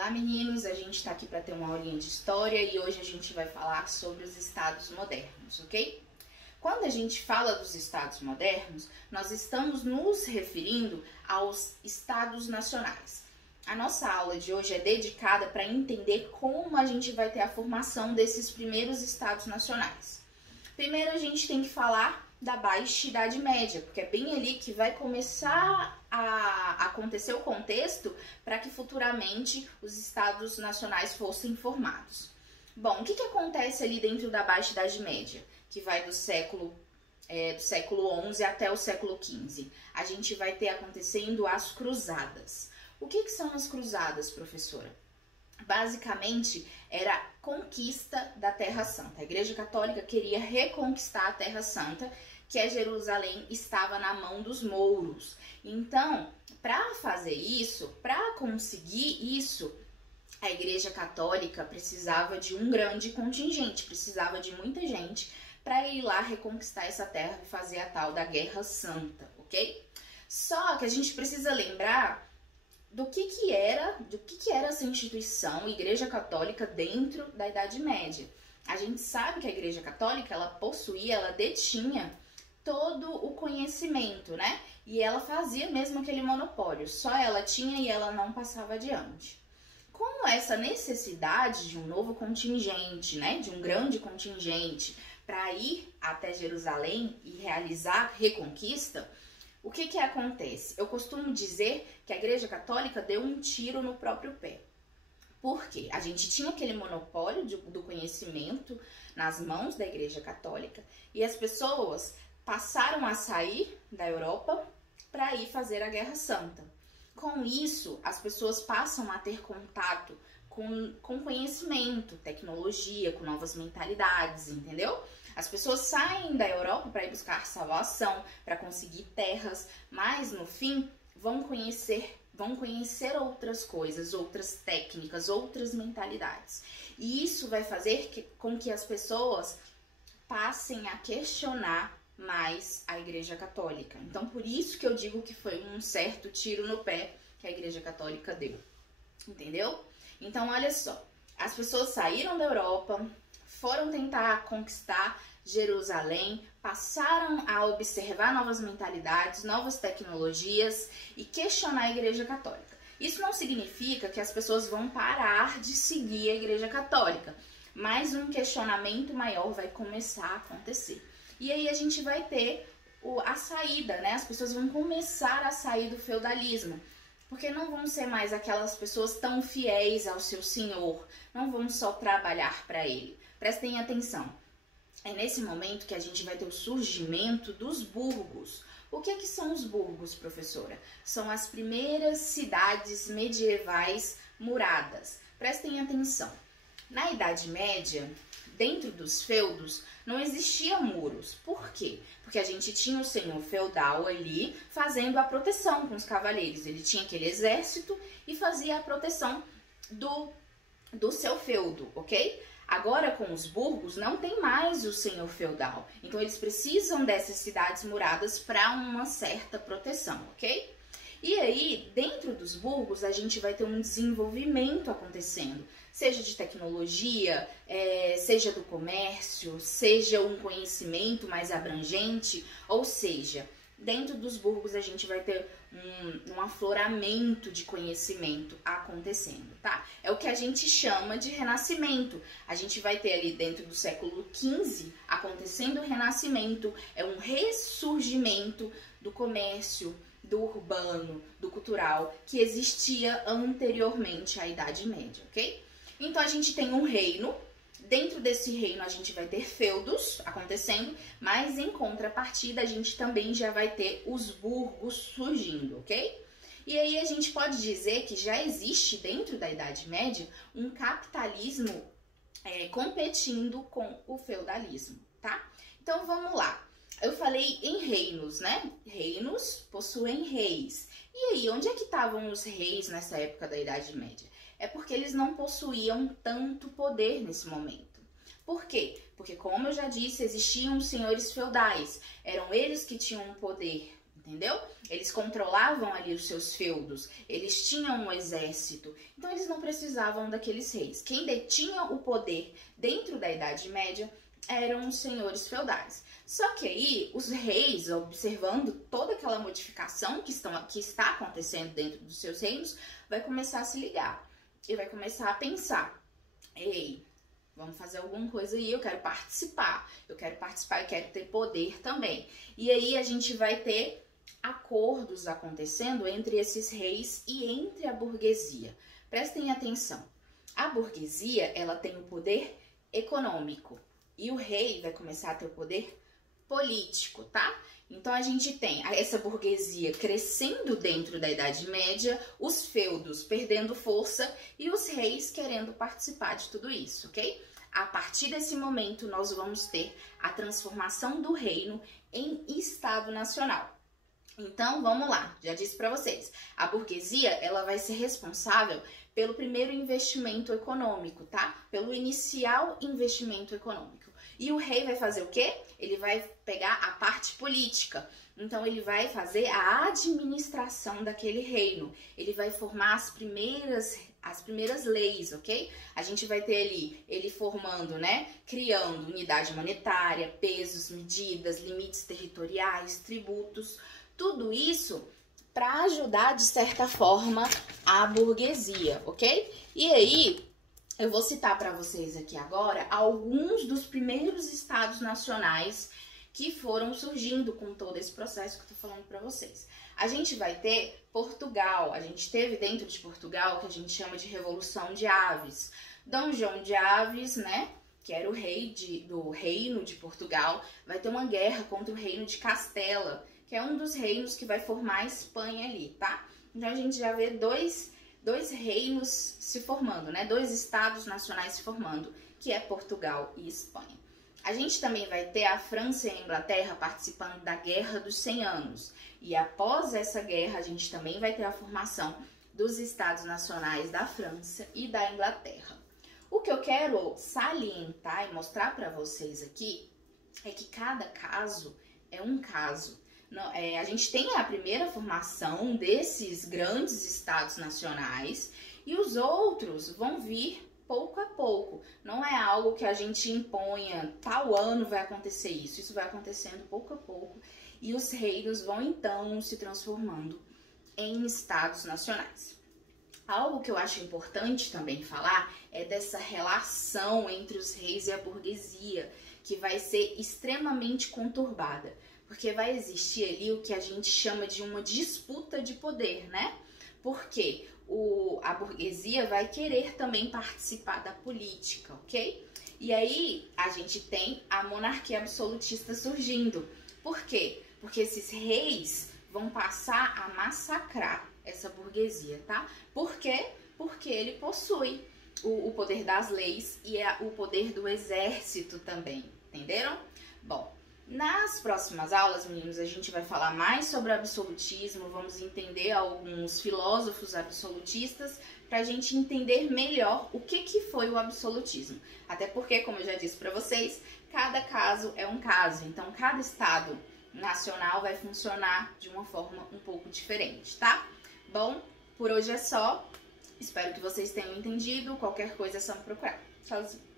Olá meninos, a gente está aqui para ter uma aulinha de história e hoje a gente vai falar sobre os estados modernos, ok? Quando a gente fala dos estados modernos, nós estamos nos referindo aos estados nacionais. A nossa aula de hoje é dedicada para entender como a gente vai ter a formação desses primeiros estados nacionais. Primeiro a gente tem que falar da Baixa Idade Média, porque é bem ali que vai começar a acontecer o contexto para que futuramente os estados nacionais fossem formados. Bom, o que acontece ali dentro da Baixa Idade Média, que vai do século XI até o século XV? A gente vai ter acontecendo as cruzadas. O que são as cruzadas, professora? Basicamente, era a conquista da Terra Santa. A Igreja Católica queria reconquistar a Terra Santa, que é Jerusalém, estava na mão dos mouros. Então, para fazer isso, para conseguir isso, a Igreja Católica precisava de um grande contingente, precisava de muita gente para ir lá reconquistar essa terra e fazer a tal da Guerra Santa, ok? Só que a gente precisa lembrar do que era essa instituição, Igreja Católica, dentro da Idade Média. A gente sabe que a Igreja Católica, ela detinha todo o conhecimento, né? E ela fazia mesmo aquele monopólio, só ela tinha e ela não passava adiante. Com essa necessidade de um novo contingente, né? De um grande contingente para ir até Jerusalém e realizar a reconquista, o que acontece? Eu costumo dizer que a Igreja Católica deu um tiro no próprio pé. Por quê? A gente tinha aquele monopólio do conhecimento nas mãos da Igreja Católica e as pessoas passaram a sair da Europa para ir fazer a Guerra Santa. Com isso, as pessoas passam a ter contato com conhecimento, tecnologia, com novas mentalidades, entendeu? As pessoas saem da Europa para ir buscar salvação, para conseguir terras, mas no fim vão conhecer outras coisas, outras técnicas, outras mentalidades. E isso vai fazer com que as pessoas passem a questionar mais a Igreja Católica. Então, por isso que eu digo que foi um certo tiro no pé que a Igreja Católica deu. Entendeu? Então, olha só. As pessoas saíram da Europa, foram tentar conquistar Jerusalém, passaram a observar novas mentalidades, novas tecnologias e questionar a Igreja Católica. Isso não significa que as pessoas vão parar de seguir a Igreja Católica, mas um questionamento maior vai começar a acontecer. E aí a gente vai ter a saída, né? As pessoas vão começar a sair do feudalismo, porque não vão ser mais aquelas pessoas tão fiéis ao seu senhor, não vão só trabalhar para ele. Prestem atenção, é nesse momento que a gente vai ter o surgimento dos burgos. O que são os burgos, professora? São as primeiras cidades medievais muradas. Prestem atenção, na Idade Média, dentro dos feudos, não existiam muros. Por quê? Porque a gente tinha o senhor feudal ali fazendo a proteção com os cavaleiros. Ele tinha aquele exército e fazia a proteção do seu feudo, ok? Agora, com os burgos, não tem mais o senhor feudal. Então, eles precisam dessas cidades muradas para uma certa proteção, ok? E aí, dentro dos burgos, a gente vai ter um desenvolvimento acontecendo, seja de tecnologia, seja do comércio, seja um conhecimento mais abrangente, ou seja, dentro dos burgos a gente vai ter um afloramento de conhecimento acontecendo, tá? É o que a gente chama de renascimento. A gente vai ter ali dentro do século XV acontecendo o renascimento, é um ressurgimento do comércio, do urbano, do cultural, que existia anteriormente à Idade Média, ok? Então a gente tem um reino, dentro desse reino a gente vai ter feudos acontecendo, mas em contrapartida a gente também já vai ter os burgos surgindo, ok? E aí a gente pode dizer que já existe dentro da Idade Média um capitalismo competindo com o feudalismo, tá? Então vamos lá. Eu falei em reinos, né? Reinos possuem reis. E aí, onde é que estavam os reis nessa época da Idade Média? É porque eles não possuíam tanto poder nesse momento. Por quê? Porque, como eu já disse, existiam os senhores feudais. Eram eles que tinham um poder entendeu? Eles controlavam ali os seus feudos, eles tinham um exército, então eles não precisavam daqueles reis. Quem detinha o poder dentro da Idade Média eram os senhores feudais. Só que aí os reis, observando toda aquela modificação que está acontecendo dentro dos seus reinos, vai começar a se ligar e vai começar a pensar: ei, vamos fazer alguma coisa aí, eu quero participar, eu quero ter poder também. E aí a gente vai ter acordos acontecendo entre esses reis e entre a burguesia. Prestem atenção, a burguesia, ela tem o poder econômico e o rei vai começar a ter o poder político, tá? Então a gente tem essa burguesia crescendo dentro da Idade Média, os feudos perdendo força e os reis querendo participar de tudo isso, ok? A partir desse momento nós vamos ter a transformação do reino em Estado Nacional. Então vamos lá, já disse para vocês, a burguesia ela vai ser responsável pelo primeiro investimento econômico, tá? Pelo inicial investimento econômico. E o rei vai fazer o quê? Ele vai pegar a parte política. Então ele vai fazer a administração daquele reino. Ele vai formar as primeiras leis, ok? A gente vai ter ali ele formando, né? Criando unidade monetária, pesos, medidas, limites territoriais, tributos. Tudo isso para ajudar, de certa forma, a burguesia, ok? E aí, eu vou citar para vocês aqui agora alguns dos primeiros estados nacionais que foram surgindo com todo esse processo que eu tô falando para vocês. A gente vai ter Portugal, a gente teve dentro de Portugal o que a gente chama de Revolução de Aves. Dom João de Aves, né, que era o rei do reino de Portugal, vai ter uma guerra contra o reino de Castela, que é um dos reinos que vai formar a Espanha ali, tá? Então a gente já vê dois reinos se formando, né? Dois estados nacionais se formando, que é Portugal e Espanha. A gente também vai ter a França e a Inglaterra participando da Guerra dos 100 Anos. E após essa guerra, a gente também vai ter a formação dos estados nacionais da França e da Inglaterra. O que eu quero salientar e mostrar para vocês aqui é que cada caso é um caso. A gente tem a primeira formação desses grandes estados nacionais e os outros vão vir pouco a pouco. Não é algo que a gente imponha, tal ano vai acontecer isso. Isso vai acontecendo pouco a pouco e os reinos vão então se transformando em estados nacionais. Algo que eu acho importante também falar é dessa relação entre os reis e a burguesia, que vai ser extremamente conturbada. Porque vai existir ali o que a gente chama de uma disputa de poder, né? Porque a burguesia vai querer também participar da política, ok? E aí a gente tem a monarquia absolutista surgindo. Por quê? Porque esses reis vão passar a massacrar essa burguesia, tá? Por quê? Porque ele possui o poder das leis e o poder do exército também, entenderam? Bom, nas próximas aulas, meninos, a gente vai falar mais sobre o absolutismo, vamos entender alguns filósofos absolutistas para a gente entender melhor o que foi o absolutismo. Até porque, como eu já disse para vocês, cada caso é um caso, então cada estado nacional vai funcionar de uma forma um pouco diferente, tá? Bom, por hoje é só. Espero que vocês tenham entendido. Qualquer coisa é só me procurar. Tchauzinho.